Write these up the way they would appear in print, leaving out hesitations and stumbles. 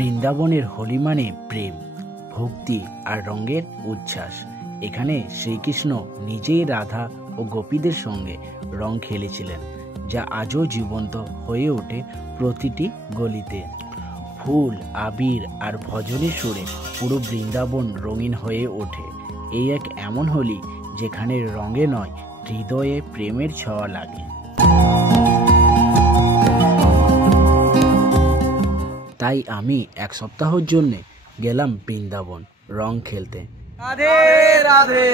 বৃন্দাবনের হোলি মানে প্রেম, ভক্তি আর রঙের উচ্ছ্বাস। এখানে শ্রীকৃষ্ণ নিজেই রাধা ও গোপীদের সঙ্গে রং খেলেছিলেন, যা আজও জীবন্ত হয়ে ওঠে প্রতিটি গলিতে। ফুল, আবির আর ভজনের সুরে পুরো বৃন্দাবন রঙিন হয়ে ওঠে। এই এক এমন হোলি যেখানে রঙে নয়, হৃদয়ে প্রেমের ছোঁয়া লাগে। তাই আমি এক সপ্তাহের জন্য গেলাম বৃন্দাবন রং খেলতে। রাধে রাধে।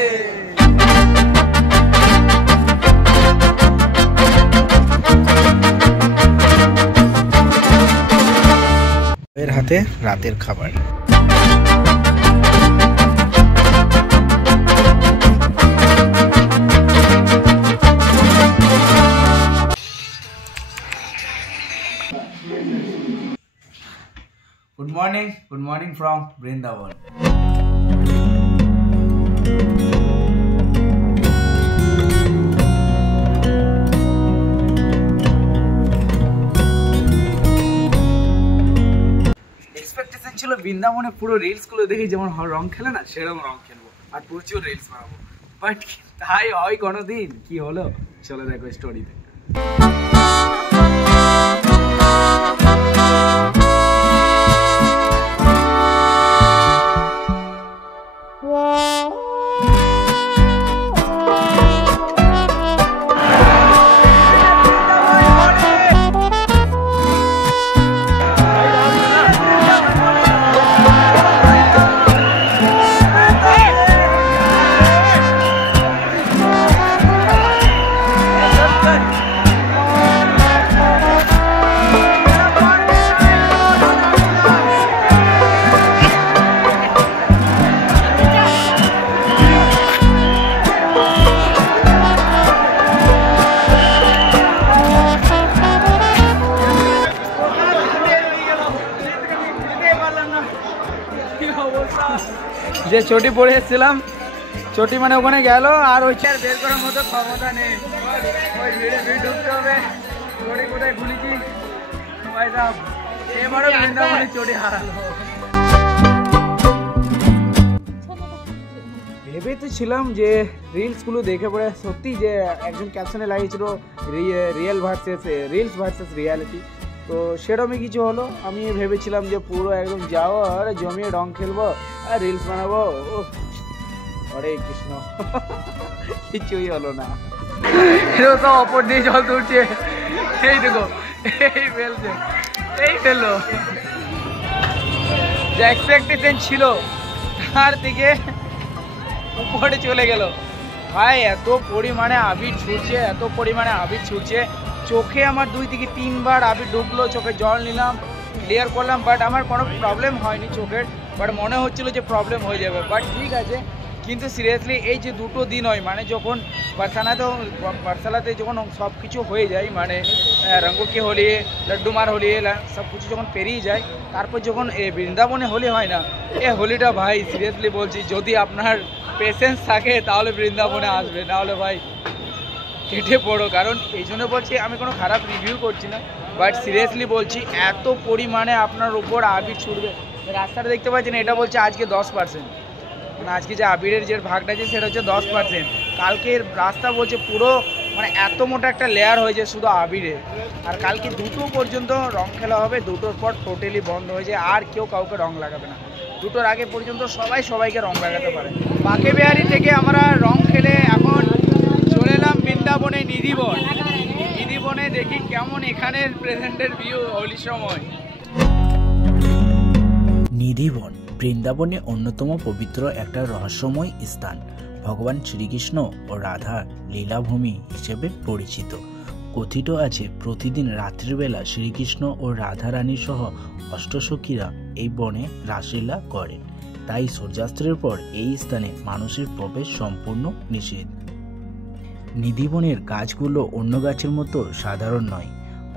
এর হাতে রাতের খাবার। Good morning from Vrindavan. Expectation ছিল বৃন্দাবনে পুরো রিলস গুলো দেখি যেমন রং খেলে না, সেরকম রং খেলবো আর প্রচুর রিলস বানাবো, বাট তাই হয় কোনোদিন? কি হলো চলো দেখো স্টোরিতে। যে চটি পরে এসেছিলাম, চটি মানে ওখানে গেল আর ওই চেয়ার বের করার মতো ক্ষমতা নেই, ওই ভিড়ে ভিড় ঢুকতে হবে। চটি কোথায় খুলেছি ভাই সাহেব, এবারও বৃন্দাবনে চটি হারালো। ভেবে তো ছিলাম যে রিলসগুলো দেখে পড়ে সত্যি যে একজন ক্যাপশনে লাগিয়েছিল রিলস ভার্সেস রিয়ালিটি, তো সেরকমই কিছু হলো। আমি ভেবেছিলাম যে পুরো একদম যাও আর জমিয়ে রং খেলবো আর রিলস বানাবো। হরে কৃষ্ণ, কিছুই হলো না। তো অপর দিয়ে জল তুলছে, এই দেখো এই ফেলছে, এই ফেললো। যে এক্সপেকটেশন ছিল তার থেকে উপরে চলে গেল। ভাই এত পরিমাণে আবির ছুটছে, চোখে আমার 2 থেকে 3 বার আবির ঢুকলো, চোখে জল নিলাম, ক্লিয়ার করলাম, বাট আমার কোনো প্রবলেম হয়নি চোখের, বাট মনে হচ্ছিল যে প্রবলেম হয়ে যাবে, বাট ঠিক আছে। কিন্তু সিরিয়াসলি এই যে 2টো দিন হয়, মানে যখন বারসালাতে যখন সব কিছু হয়ে যায়, মানে রঙ্গো কি হোলি, লড্ডু মার হোলি, সব কিছু যখন পেরিয়ে যায়, তারপর যখন এই বৃন্দাবনে হোলি হয় না, এই হোলিটা ভাই সিরিয়াসলি বলছি, যদি আপনার পেশেন্স থাকে তাহলে বৃন্দাবনে আসবে, নাহলে ভাই কেটে পড়ো। কারণ এই জন্য বলছি, আমি কোনো খারাপ রিভিউ করছি না, বাট সিরিয়াসলি বলছি এত পরিমাণে আপনার উপর আবির ছুটবে। রাস্তাটা দেখতে পাচ্ছেন, এটা বলছে আজকে 10%, মানে আজকে যে আবিরের যে ভাগটা আছে সেটা হচ্ছে 10%। কালকের রাস্তা বলছে পুরো মানে এত মোটা একটা লেয়ার হয়েছে শুধু আবিরে। আর কালকে 2টো পর্যন্ত রং খেলা হবে, 2টোর পর টোটালি বন্ধ হয়ে যায়, আর কেউ কাউকে রং লাগাবে না। 2টোর আগে পর্যন্ত সবাই সবাইকে রং লাগাতে পারে। বাঁকে বিহারি থেকে আমরা রং খেলে এখন চলে এলাম বৃন্দাবনে নিধিবনে, দেখি কেমন এখানের প্রেজেন্টের ভিউ হোলির সময়। নিধিবন বৃন্দাবনে অন্যতম পবিত্র একটা রহস্যময় স্থান, ভগবান শ্রীকৃষ্ণ ও রাধা লীলাভূমি হিসেবে পরিচিত। কথিত আছে প্রতিদিন রাত্রিবেলা শ্রীকৃষ্ণ ও রাধা রানী সহ অষ্টসখীরা এই বনে রাসলীলা করেন, তাই সূর্যাস্তের পর এই স্থানে মানুষের প্রবেশ সম্পূর্ণ নিষেধ। নিধিবনের গাছগুলো অন্য গাছের মতো সাধারণ নয়,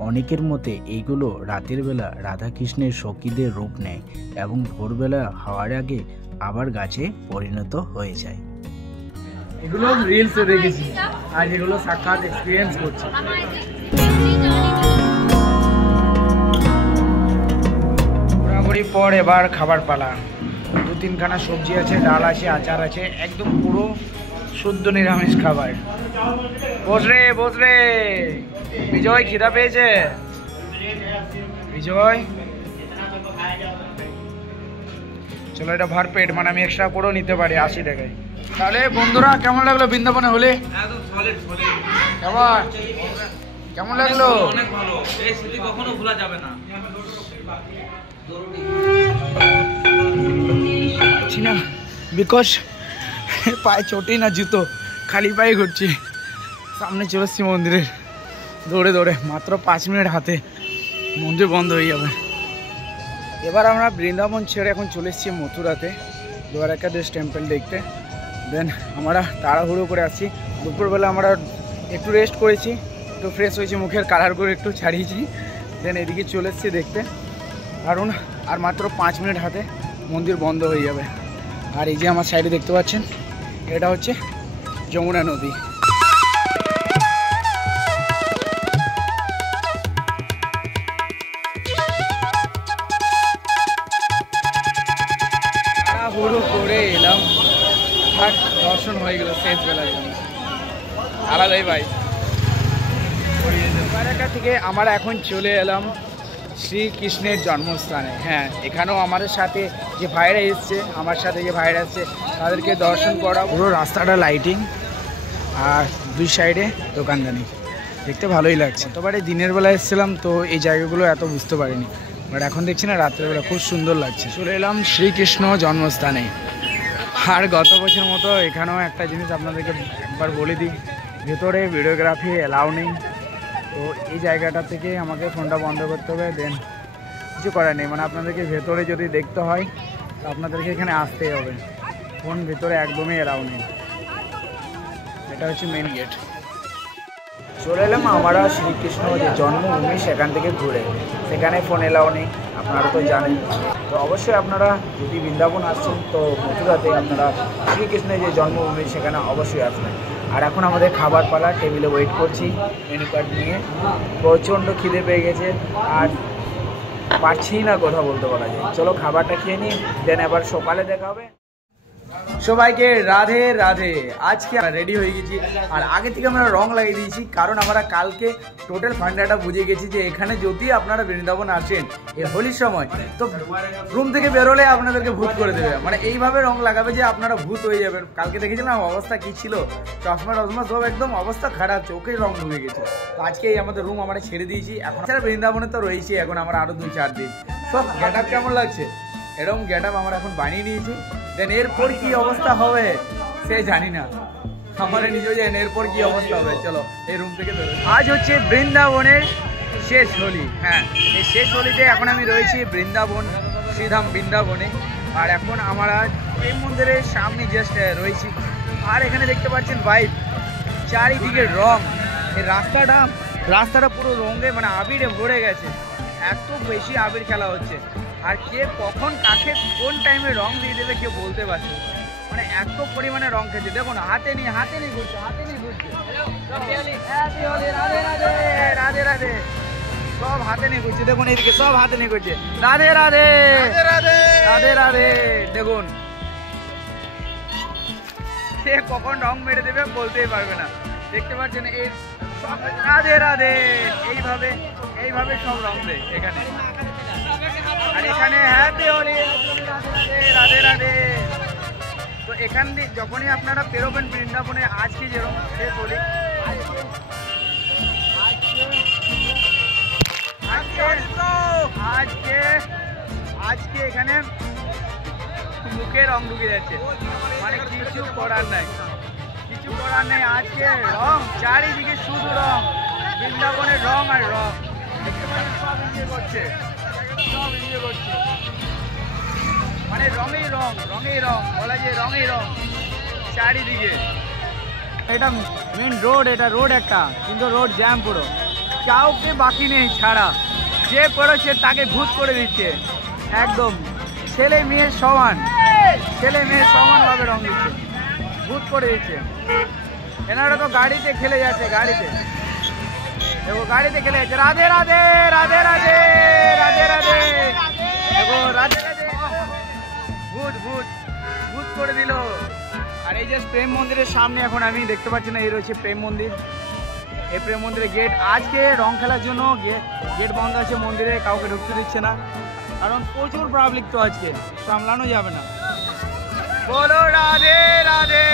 অনেকের মতে এইগুলো রাতের বেলা রাধাকৃষ্ণের সখীদের রূপ নেয় এবং ভোরবেলা হওয়ার আগে আবার গাছে পরিণত হয়ে যায়। এগুলো রিলসে দেখেছি আর এগুলো সাক্ষাৎ এক্সপিরিয়েন্স করছি। ঘোরাঘুরি এরপর এবার খাবার পালা। 2-3খানা সবজি আছে, ডাল আছে, আচার আছে, একদম পুরো শুদ্ধ নিরামিষ খাবার। বস রে বিজয়, খিদা পেয়েছে বিজয়? চলো এটা ভর পেট, মানে আমি এক্সট্রা করেও নিতে পারি 80 টাকায়। তাহলে বন্ধুরা কেমন লাগলো বৃন্দাবনে হলে? কেমন লাগলো? অনেক ভালো, এই স্মৃতি কখনো ভোলা যাবে না। বিকজ পায়ে চটি না জুতো, খালি পায়ে ঘুরছি। সামনে চলে এসছি মন্দিরের, দৌড়ে দৌড়ে। মাত্র 5 মিনিট হাতে, মন্দির বন্ধ হয়ে যাবে। এবার আমরা বৃন্দাবন ছেড়ে এখন চলে এসেছি মথুরাতে, দ্বারকাধীশ টেম্পল দেখতে। দেন আমরা তাড়াহুড়ো করে আসছি। দুপুরবেলা আমরা একটু রেস্ট করেছি, একটু ফ্রেশ হয়েছি, মুখের কালারগুলো একটু ছাড়িয়েছি। দেন এদিকে চলে এসেছি দেখতে, কারণ আর মাত্র 5 মিনিট হাতে মন্দির বন্ধ হয়ে যাবে। আর এই যে আমার সাইডে দেখতে পাচ্ছেন, এটা হচ্ছে যমুনা নদী। তাড়াহুড়ো করে এলাম আর দর্শন হয়ে গেল শেষ বেলায়, আলাদাই ভাই। দ্বারকা থেকে আমরা এখন চলে এলাম শ্রীকৃষ্ণের জন্মস্থানে। হ্যাঁ, এখানেও আমাদের সাথে যে ভাইরা এসছে, আমার সাথে যে ভাইরা এসছে, তাদেরকে দর্শন করা। পুরো রাস্তাটা লাইটিং আর দুই সাইডে দোকানদানি, দেখতে ভালোই লাগছে। গতবারে দিনের বেলা এসেছিলাম তো এই জায়গাগুলো এত বুঝতে পারিনি, বাট এখন দেখছি না রাত্রেবেলা খুব সুন্দর লাগছে। চলে এলাম শ্রীকৃষ্ণ জন্মস্থানে। আর গত বছর মতো এখানেও একটা জিনিস আপনাদেরকে একবার বলে দিই, ভেতরে ভিডিওগ্রাফি অ্যালাউ নেই। তো এই জায়গাটা থেকে আমাকে ফোনটা বন্ধ করতে হবে। দেন কিছু করার নেই, মানে আপনাদেরকে ভেতরে যদি দেখতে হয় তো আপনাদেরকে এখানে আসতেই হবে। ফোন ভেতরে একদমই এলাও নেই। এটা হচ্ছে মেন গেট। চলে এলাম আমরা শ্রীকৃষ্ণ যে জন্মভূমি সেখান থেকে ঘুরে। সেখানে ফোন এলাও নেই, আপনারা তো জানেন। তো অবশ্যই আপনারা যদি বৃন্দাবন আসছেন তো মথুরাতে আপনারা শ্রীকৃষ্ণের যে জন্মভূমি সেখানে অবশ্যই আসবেন। আর এখন আমাদের খাবার পালা, টেবিলে ওয়েট করছি মেনু কার্ড নিয়ে। প্রচণ্ড খিদে পেয়ে গেছে আর পারছি না কথা বলতে বলা যায়। চলো খাবারটা খেয়ে নিই, দেন আবার সকালে দেখা হবে। সবাইকে রাধে রাধে। আজকে আমরা রেডি হয়ে গেছি আর আগে থেকে আমরা রং লাগিয়ে দিয়েছি, কারণ আমরা কালকে টোটাল ফান্ডাটা বুঝে গেছি যে এখানে যদি আপনারা বৃন্দাবন আসেন এই হোলির সময় তো রুম থেকে বেরোলে আপনাদেরকে ভূত করে দেবে, মানে এইভাবে রং লাগাবে যে আপনারা ভূত হয়ে যাবেন। কালকে দেখেছিলাম অবস্থা কি ছিল, চশমা টশমা সব একদম অবস্থা খারাপ, চোখে রং ঢুকে গেছে। তো আজকে এই আমাদের রুম আমরা ছেড়ে দিয়েছি। এখন বৃন্দাবনে তো রয়েছি এখন আমরা আরো 2-4 দিন। সব গেট আপ কেমন লাগছে, এরকম গেট আপ আমরা এখন বানিয়ে নিয়েছি। দেন এরপর কি অবস্থা হবে সে জানি না, আমার নিজেও জানি এরপর কি অবস্থা হবে। চলো এই রুম থেকে বেরো। আজ হচ্ছে বৃন্দাবনের শেষ হোলি। হ্যাঁ, এই শেষ হোলিতে এখন আমি রয়েছি বৃন্দাবন, শ্রীধাম বৃন্দাবনে। আর এখন আমরা এই মন্দিরের সামনে জাস্ট রয়েছি। আর এখানে দেখতে পাচ্ছেন ভাইব, চারিদিকে রং। এই রাস্তাটা পুরো রঙে মানে আবিরে ভরে গেছে, এত বেশি আবির খেলা হচ্ছে। আর কে কখন কাকে কোন টাইমে রং দিয়ে দেবে কেউ বলতে পারছে, মানে এত পরিমাণে রং খেয়েছে। দেখুন হাতে নিয়ে ঘুরছে। রাধে রাধে, সব হাতে নিয়ে ঘুরছে। দেখুন এইদিকে সব হাতে নিয়ে ঘুরছে। রাধে রাধে রাধে রাধে। দেখুন সে কখন রং মেরে দেবে বলতেই পারবে না। দেখতে পাচ্ছেন এই সব রাধে রাধে, এইভাবে সব রং দেয় এখানে। আর এখানে হ্যাপি হোলি, রাধে রাধে। তো এখান দিয়ে যখনই আপনারা বেরোবেন বৃন্দাবনে, আজকে যেরকম শেষ হোলি, আজকে এখানে মুখে রং ঢুকে যাচ্ছে, মানে কিছু করার নাই। আজকে রং চারিদিকে, শুধু রং, বৃন্দাবনের রং আর রং। দেখতে পাচ্ছেন সব এনজয় করছে, মানে রঙেই রং বলা যায়, রঙেই রং চারিদিকে। এটা মেন রোড, এটা রোড একটা, কিন্তু রোড জ্যাম পুরো, কাউকে বাকি নেই ছাড়া। যে পড়েছে তাকে ভূত করে দিচ্ছে একদম। ছেলে মেয়ে সমান ভাবে রং দিচ্ছে, ভূত করে দিচ্ছে। এনারা তো গাড়িতে খেলে যাচ্ছে, গাড়িতে খেলে যাচ্ছে। রাধে রাধে রাধে রাধে রাধে রাধে। দেখো রাধে। এই যে প্রেম মন্দিরের সামনে এখন আমি দেখতে পাচ্ছি না, এই রয়েছে প্রেম মন্দির। এই প্রেম মন্দিরের গেট আজকে রং খেলার জন্য গেট বন্ধ আছে, মন্দিরে কাউকে ঢুকতে দিচ্ছে না, কারণ প্রচুর পাবলিক তো আজকে সামলানো যাবে না। বলো রাধে রাধে।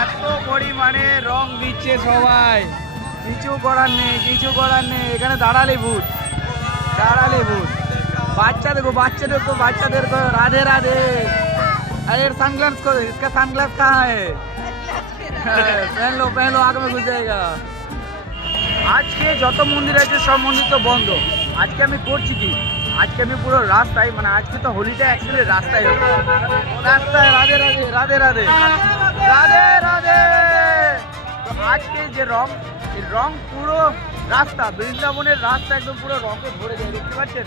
এত পরিমাণে রং দিচ্ছে সবাই, কিছু করার নেই, কিছু করার নেই। এখানে দাঁড়ালে ভূত, দাঁড়ালে ভূত। বাচ্চাদের को राधे राधे। अरे सनग्लास को, इसका सनग्लास कहाँ है? पहन लो आग में घुस जाएगा। আজকে যত মন্দির আছে সব মন্দির তো বন্ধ। আজকে আমি করছি কি, আজকে আমি পুরো রাস্তায়, মানে আজকে তো হোলিটা অ্যাকচুয়ালি রাস্তায় হবে, রাস্তায় রাধে রাধে রাধে রাধে রাধে রাধে। তো আজকে যে রং, এই রং পুরো রাস্তা, বৃন্দাবনের রাস্তা একদম পুরো রঙে ভরে যায়, দেখতে পাচ্ছেন।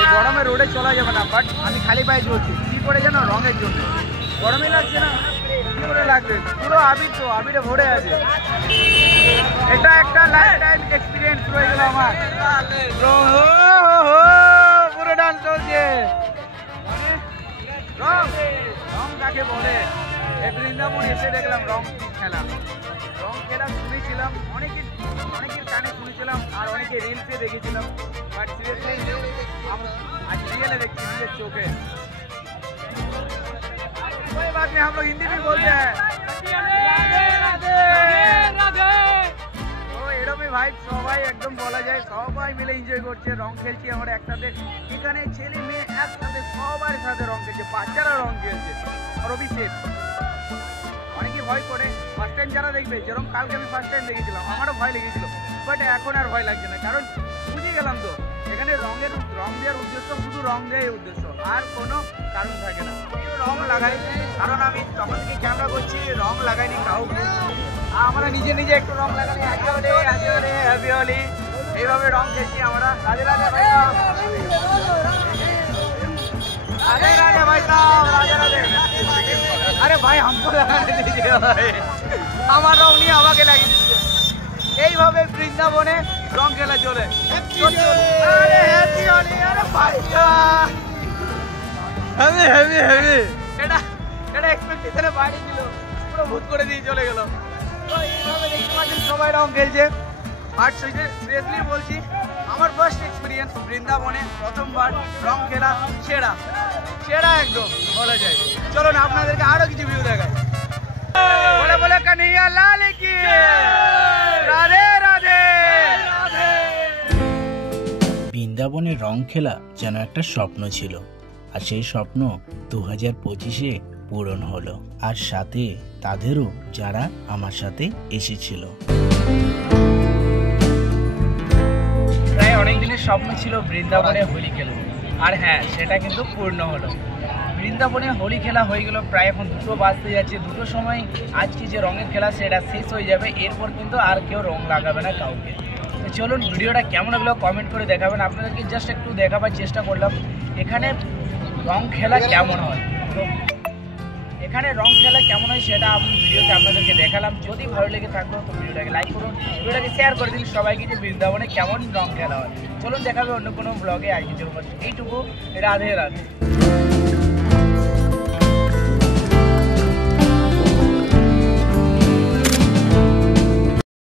এই গরমে রোডে চলা যাবে না, বাট আমি খালি পায়ে চলছি। কি করে যেন রঙের জন্য গরমই লাগছে না, কি করে লাগবে? পুরো আবির, তো আবিরে ভরে আছে। এটা একটা লাইফ টাইম এক্সপিরিয়েন্স হয়ে গেল আমার। পুরো ডান্স চলছে, মানে রং, রং কাকে বলে? এই বৃন্দাবন এসে দেখলাম রং খেলা। রং খেলা শুনেছিলাম, অনেকের কানে শুনেছিলাম, আর অনেকে রিলসে দেখেছিলাম, বাট সিরিয়াসলি आज रियल देखती है चौके। कोई बात नहीं, हम लोग हिंदी भी बोलते हैं। তো এরকমই ভাই সবাই একদম বলা যায় সবাই মিলে এনজয় করছে, রং খেলছি আমরা একসাথে। এখানে ছেলে মেয়ে একসাথে সবার সাথে রং খেলছে, বাচ্চারা রং খেলছে। আর অভিষেক অনেকে ভয় করে, ফার্স্ট টাইম যারা দেখবে, যেরকম কালকে আমি ফার্স্ট টাইম দেখেছিলাম, আমারও ভয় লেগেছিল, বাট এখন আর ভয় লাগছে না, কারণ বুঝে গেলাম তো এখানে রং দেওয়ার উদ্দেশ্য শুধু রং দেওয়ার উদ্দেশ্য, আর কোনো কারণ থাকে না। রং লাগাই, কারণ আমি তখন থেকে ক্যামেরা করছি, রং লাগাইনি কাউকে। আমরা নিজে নিজে একটু রং লাগাই, হ্যাপি হোলি, এইভাবে রং খেলছি আমরা। রাধে রাধে ভাই, রাধে রাধে ভাই সাহেব, রাধে রাধে। আরে ভাই हमको লাগাতে দিয়েছে ভাই, আমার রং নিয়ে আমাকে লাগিয়ে দিচ্ছে। এইভাবে বৃন্দাবনে রং খেলা চলে। আরে হ্যাপি হোলি, আরে ভাই এটা এক্সপেকটেশনের বাইরে ছিল, পুরো ভূত করে দিয়ে চলে গেল। তো এইভাবে দেখতে পাচ্ছেন সবাই রং খেলছে। আর সিরিয়াসলি বলছি, আমার ফার্স্ট এক্সপিরিয়েন্স বৃন্দাবনে, প্রথমবার রং খেলা, সেরা একদম বলা যায়। চলো না আপনাদেরকে আরো কিছু ভিউ দেখায়। বলে বলে কান্হাইয়া লাল কি, রাধে রাধে। বৃন্দাবনে রং খেলা যেন একটা স্বপ্ন ছিল, আর সেই স্বপ্ন 2025-এ পূরণ হলো, আর সাথে তাদেরও যারা আমার সাথে এসেছিল। প্রায় অনেক দিনের স্বপ্ন ছিল বৃন্দাবনে হোলি খেলবো, আর হ্যাঁ সেটা কিন্তু পূর্ণ হলো। বৃন্দাবনে হোলি খেলা হয়ে গেল, প্রায় এখন 2টো বাজতে যাচ্ছে। 2টোর সময় আজকে যে রঙের খেলা সেটা শেষ হয়ে যাবে, এরপর কিন্তু আর কেউ রং লাগাবে না কাউকে। তো চলুন ভিডিওটা কেমন লাগলো কমেন্ট করে দেখাবেন। আপনাদেরকে জাস্ট একটু দেখাবার চেষ্টা করলাম এখানে রং খেলা কেমন হয়। তো এখানে রং খেলা কেমন হয় সেটা আমি ভিডিওতে আপনাদেরকে দেখালাম। যদি ভালো লেগে থাকলো তো ভিডিওটাকে লাইক করুন, ভিডিওটাকে শেয়ার করে দিন সবাইকে, যে বৃন্দাবনে কেমন রং খেলা হয়। চলুন দেখাবে অন্য কোনো ব্লগে। আজকে এইটুকু, রাধে রাধে।